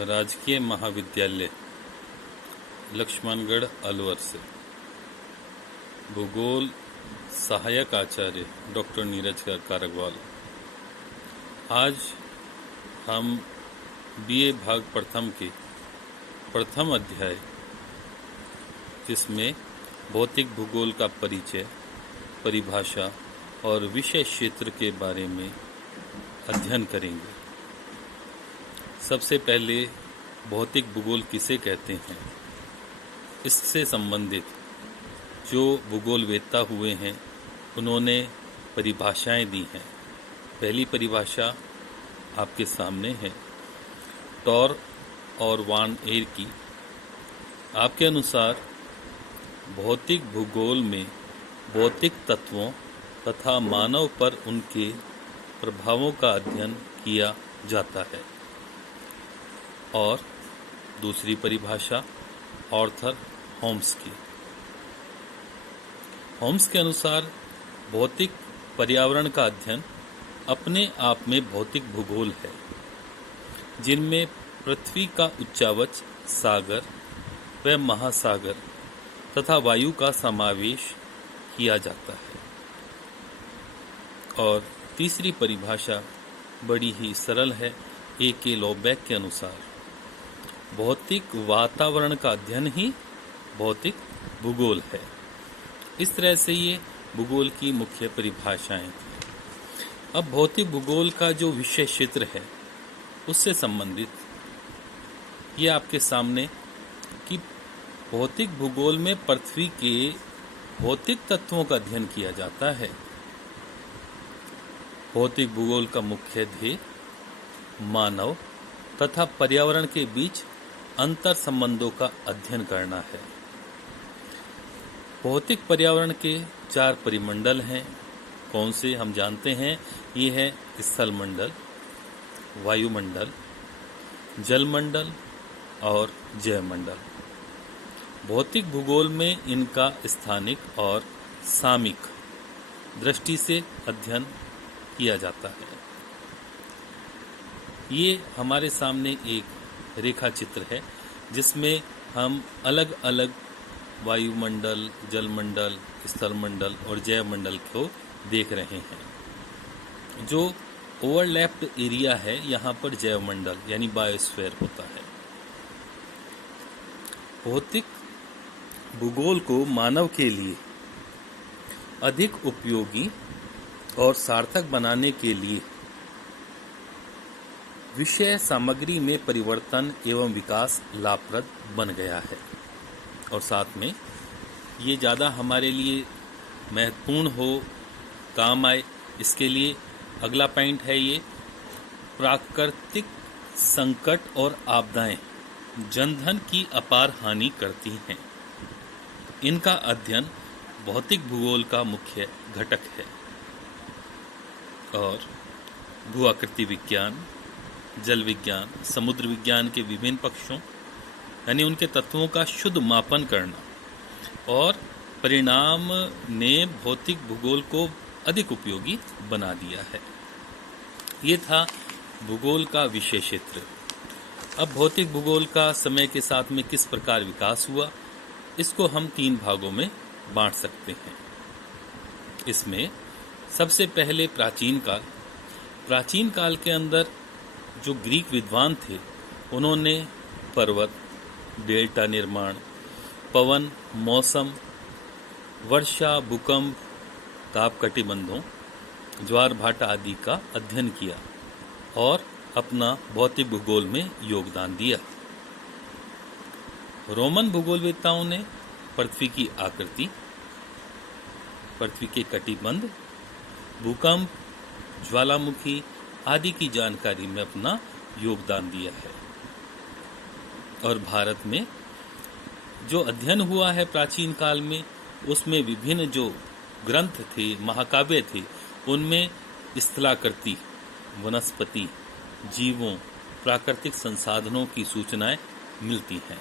राजकीय महाविद्यालय लक्ष्मणगढ़ अलवर से भूगोल सहायक आचार्य डॉक्टर नीरज कारगवाल। आज हम बीए भाग प्रथम के प्रथम अध्याय, जिसमें भौतिक भूगोल का परिचय, परिभाषा और विषय क्षेत्र के बारे में अध्ययन करेंगे। सबसे पहले भौतिक भूगोल किसे कहते हैं, इससे संबंधित जो भूगोलवेत्ता हुए हैं उन्होंने परिभाषाएं दी हैं। पहली परिभाषा आपके सामने है, टॉर और वान एर की। आपके अनुसार भौतिक भूगोल में भौतिक तत्वों तथा मानव पर उनके प्रभावों का अध्ययन किया जाता है। और दूसरी परिभाषा आर्थर होम्स की। होम्स के अनुसार भौतिक पर्यावरण का अध्ययन अपने आप में भौतिक भूगोल है, जिनमें पृथ्वी का उच्चावच, सागर व महासागर तथा वायु का समावेश किया जाता है। और तीसरी परिभाषा बड़ी ही सरल है। A.K. लॉबैक के अनुसार भौतिक वातावरण का अध्ययन ही भौतिक भूगोल है। इस तरह से ये भूगोल की मुख्य परिभाषाएं थी। अब भौतिक भूगोल का जो विषय क्षेत्र है उससे संबंधित ये आपके सामने कि भौतिक भूगोल में पृथ्वी के भौतिक तत्वों का अध्ययन किया जाता है। भौतिक भूगोल का मुख्य ध्येय मानव तथा पर्यावरण के बीच अंतर संबंधों का अध्ययन करना है। भौतिक पर्यावरण के 4 परिमंडल हैं। कौन से हम जानते हैं? ये है स्थलमंडल, वायुमंडल, जलमंडल और जैवमंडल। भौतिक भूगोल में इनका स्थानिक और सामयिक दृष्टि से अध्ययन किया जाता है। ये हमारे सामने एक रेखा चित्र है, जिसमें हम अलग अलग वायुमंडल, जलमंडल, स्थलमंडल और जैवमंडल को देख रहे हैं। जो ओवरलैप्ड एरिया है, यहाँ पर जैवमंडल यानी बायोस्फीयर होता है। भौतिक भूगोल को मानव के लिए अधिक उपयोगी और सार्थक बनाने के लिए विषय सामग्री में परिवर्तन एवं विकास लाभप्रद बन गया है। और साथ में ये ज़्यादा हमारे लिए महत्वपूर्ण हो, काम आए, इसके लिए अगला पॉइंट है ये प्राकृतिक संकट और आपदाएं जनधन की अपार हानि करती हैं। इनका अध्ययन भौतिक भूगोल का मुख्य घटक है। और भूआकृति विज्ञान, जल विज्ञान, समुद्र विज्ञान के विभिन्न पक्षों यानी उनके तत्वों का शुद्ध मापन करना और परिणाम ने भौतिक भूगोल को अधिक उपयोगी बना दिया है। ये था भूगोल का विषय क्षेत्र। अब भौतिक भूगोल का समय के साथ में किस प्रकार विकास हुआ, इसको हम 3 भागों में बांट सकते हैं। इसमें सबसे पहले प्राचीन काल के अंदर जो ग्रीक विद्वान थे, उन्होंने पर्वत, डेल्टा निर्माण, पवन, मौसम, वर्षा, भूकंप, ताप कटिबंधों, ज्वार भाटा आदि का अध्ययन किया और अपना भौतिक भूगोल में योगदान दिया। रोमन भूगोलवेत्ताओं ने पृथ्वी की आकृति, पृथ्वी के कटिबंध, भूकंप, ज्वालामुखी आदि की जानकारी में अपना योगदान दिया है। और भारत में जो अध्ययन हुआ है प्राचीन काल में, उसमें विभिन्न जो ग्रंथ थे, महाकाव्य थे, उनमें स्थलाकृति, वनस्पति, जीवों, प्राकृतिक संसाधनों की सूचनाएं मिलती हैं।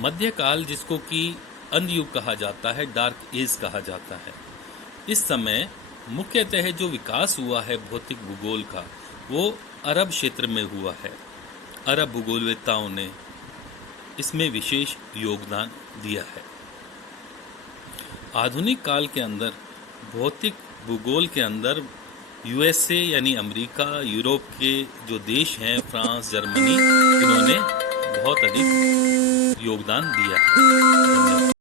मध्यकाल, जिसको कि अंधयुग कहा जाता है, डार्क एज कहा जाता है, इस समय मुख्यतः जो विकास हुआ है भौतिक भूगोल का, वो अरब क्षेत्र में हुआ है। अरब भूगोलवेत्ताओं ने इसमें विशेष योगदान दिया है। आधुनिक काल के अंदर भौतिक भूगोल के अंदर यूएसए यानी अमेरिका, यूरोप के जो देश हैं, फ्रांस, जर्मनी, इन्होंने बहुत अधिक योगदान दिया है।